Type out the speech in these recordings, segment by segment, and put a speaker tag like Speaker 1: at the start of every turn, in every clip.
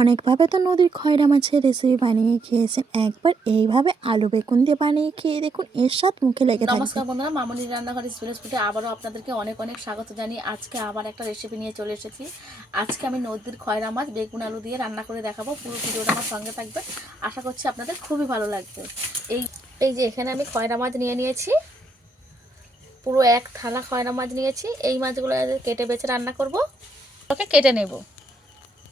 Speaker 1: অনেকভাবে তো নদীর খয়রা মাছের রেসিপি বানিয়ে খেয়েছেন। একবার এইভাবে আলু বেগুন দিয়ে বানিয়ে খেয়ে দেখুন এর স্বাদ মুখে লেগে থাকবে।
Speaker 2: নমস্কার বন্ধুরা মামনি রান্নাঘর স্পেস ফুটে আবারও আপনাদেরকে অনেক অনেক স্বাগত জানিয়ে আজকে আবার একটা রেসিপি নিয়ে চলে এসেছি। আজকে আমি নদীর খয়রা মাছ, বেগুন, আলু দিয়ে রান্না করে দেখাবো। পুরো ভিডিওটা আমার সঙ্গে থাকবে। আশা করছি আপনাদের খুবই ভালো লাগবে। এই এই যে এখানে আমি খয়রা মাছ নিয়ে নিয়েছি। পুরো এক থালা খয়রা মাছ নিয়েছি। এই মাছগুলো কেটে বেছে রান্না করব। ওকে, কেটে নেব।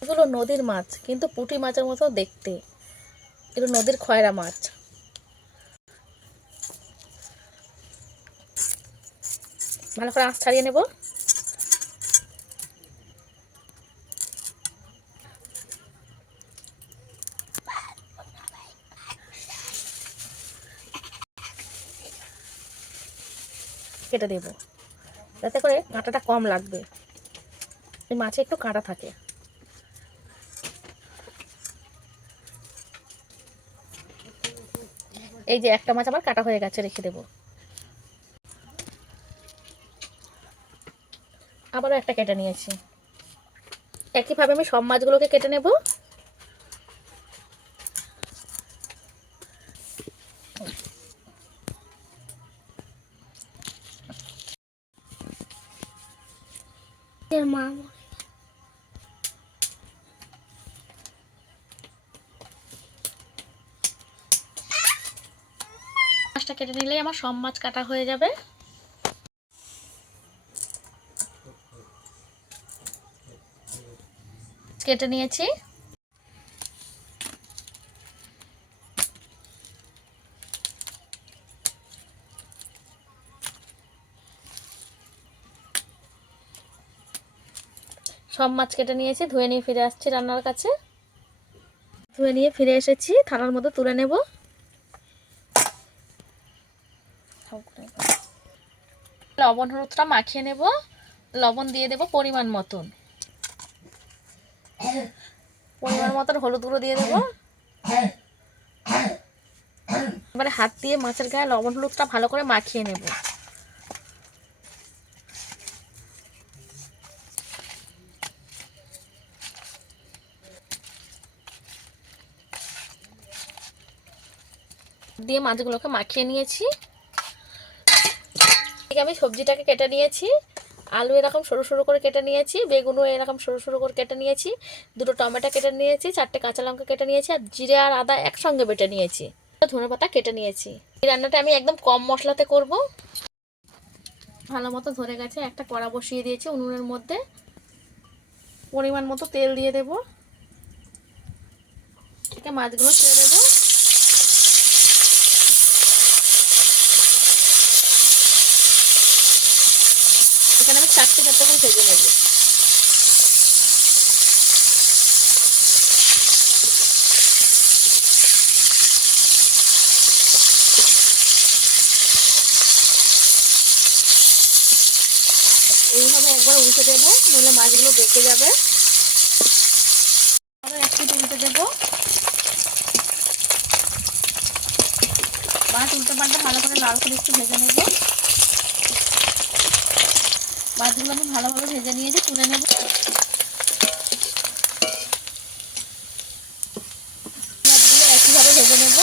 Speaker 2: এগুলো নদীর মাছ, কিন্তু পুঁটি মাছের মতো দেখতে। এগুলো নদীর খয়রা মাছ। ভালো করে আঁচ ছাড়িয়ে নেব। কেটে দেব। যাতে করে কাঁটাটা কম লাগবে। এই মাছে একটু কাঁটা থাকে। এই যে একটা মাছ আমার কাটা হয়ে গেছে, রেখে দেবো। আবারও একটা কেটে নিয়েছি। একইভাবে আমি সব মাছগুলোকে কেটে নেব। মাছটা কেটে নিলেই আমার সব মাছ কাটা হয়ে যাবে। কেটে নিয়েছি। সব মাছ কেটে নিয়েছি, ধুয়ে নিয়ে ফিরে আসছি রান্নার কাছে। ধুয়ে নিয়ে ফিরে এসেছি, থালার মধ্যে তুলে নেব। লবণ হলুদটা মাখিয়ে নেব। লবণ দিয়ে দেব পরিমাণ মতন। পরিমাণ মতন হলুদ গুঁড়ো দিয়ে দেবো। এবারে হাত দিয়ে মাছের গায়ে লবণ হলুদটা ভালো করে মাখিয়ে নেব। দিয়ে মাছগুলোকে মাখিয়ে নিয়েছি। আমি সবজিটাকে কেটে নিয়েছি, আলু এরকম সরু সরু করে কেটে নিয়েছি, বেগুনও এরকম সরু সরু করে কেটে নিয়েছি, দুটো টমেটো কেটে নিয়েছি, চারটে কাঁচা লঙ্কা কেটে নিয়েছি, আর জিরে আর আদা একসঙ্গে বেটে নিয়েছি। ধনে পাতা কেটে নিয়েছি। এই রান্নাটা আমি একদম কম মশলাতে করব। ভালো মতো ধরে গেছে, একটা কড়া বসিয়ে দিয়েছি উনুনের মধ্যে। পরিমাণ মতো তেল দিয়ে দেব। মাছগুলো ছেড়ে দেবো এখানে আমি চারটে চারটে করে ভেজে নেব। এইভাবে একবার উল্টে দেবো, নইলে মাছগুলো বেঁকে যাবে। আরও একটু উল্টে দেবো। মাছ উল্টে পাল্টে ভালো করে লাল করে একটু ভেজে নেব। মাছগুলো আমি ভালোভাবে ভেজে নিয়েছি তুলে নেব মাছগুলো একইভাবে ভেজে নেব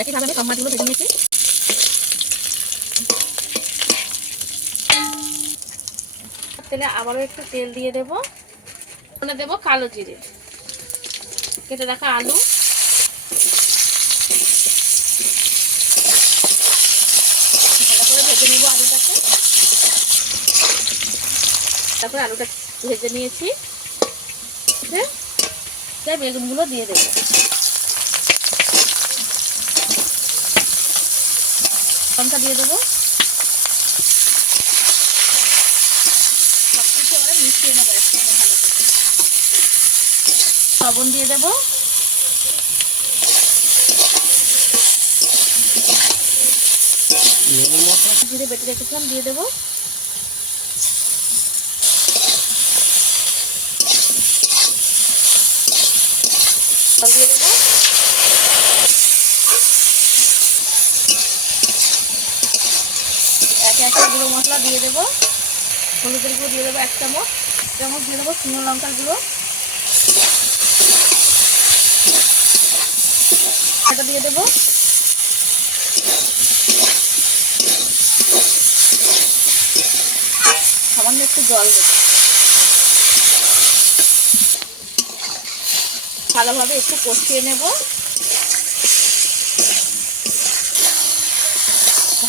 Speaker 2: একইভাবে আমি সব মাছগুলো ভেজে নিয়েছি তেলে আবারও একটু তেল দিয়ে দেব। ওখানে দেবো কালো জিরে। কেটে রাখা আলু। ভালো ভেজে নেব আলুটাকে। তারপরে আলুটা ভেজে নিয়েছি। বেগুনগুলো দিয়ে দেবো। লঙ্কা দিয়ে দেবো। সব কিছু আমরা মিশিয়ে নেব লবণ দিয়ে দেবো। জিরে বেটে রেখেছিলাম, দিয়ে দেবো। দিয়ে দেবো একে একে গুঁড়ো মশলা দিয়ে দেবো। হলুদের গুঁড়ো দিয়ে দেবো এক চামচ। চামচ দিয়ে দেবো শুকনো লঙ্কার গুঁড়ো। এটা দিয়ে দেবো। সামান্য একটু জল দেবো। ভালোভাবে একটু কষিয়ে নেব।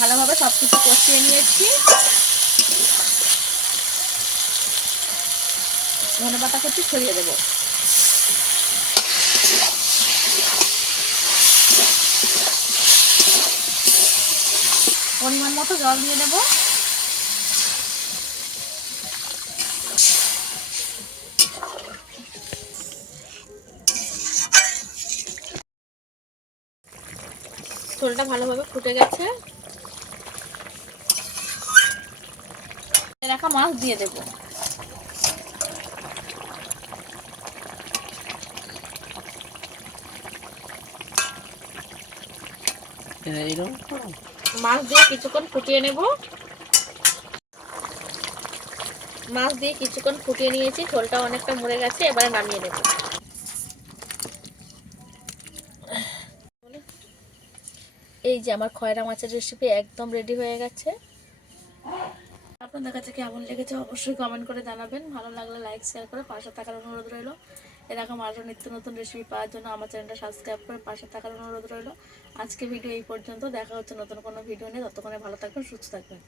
Speaker 2: ভালোভাবে সব কিছু কষিয়ে নিয়েছি। ধনে পাতা করছি ছড়িয়ে দেবো। পরিমাণ মতো জল দিয়ে দেবো ঝোলটা ভালোভাবে ফুটে গেছে। রাখা মাছ দিয়ে দেবো। মাছ দিয়ে কিছুক্ষণ ফুটিয়ে নেব। মাছ দিয়ে কিছুক্ষণ ফুটিয়ে নিয়েছি ঝোলটা অনেকটা মরে গেছে এবারে নামিয়ে নেব। এই যে আমার খয়রা মাছের রেসিপি একদম রেডি হয়ে গেছে। আপনাদের কাছে কেমন লেগেছে অবশ্যই কমেন্ট করে জানাবেন। ভালো লাগলে লাইক শেয়ার করে পাশে থাকার অনুরোধ রইল। এরকম আরও নিত্য নতুন রেসিপি পাওয়ার জন্য আমার চ্যানেলটা সাবস্ক্রাইব করে পাশে থাকার অনুরোধ রইল। আজকে ভিডিও এই পর্যন্ত। দেখা হচ্ছে নতুন কোনো ভিডিও নিয়ে। ততক্ষণে ভালো থাকবেন, সুস্থ থাকবেন।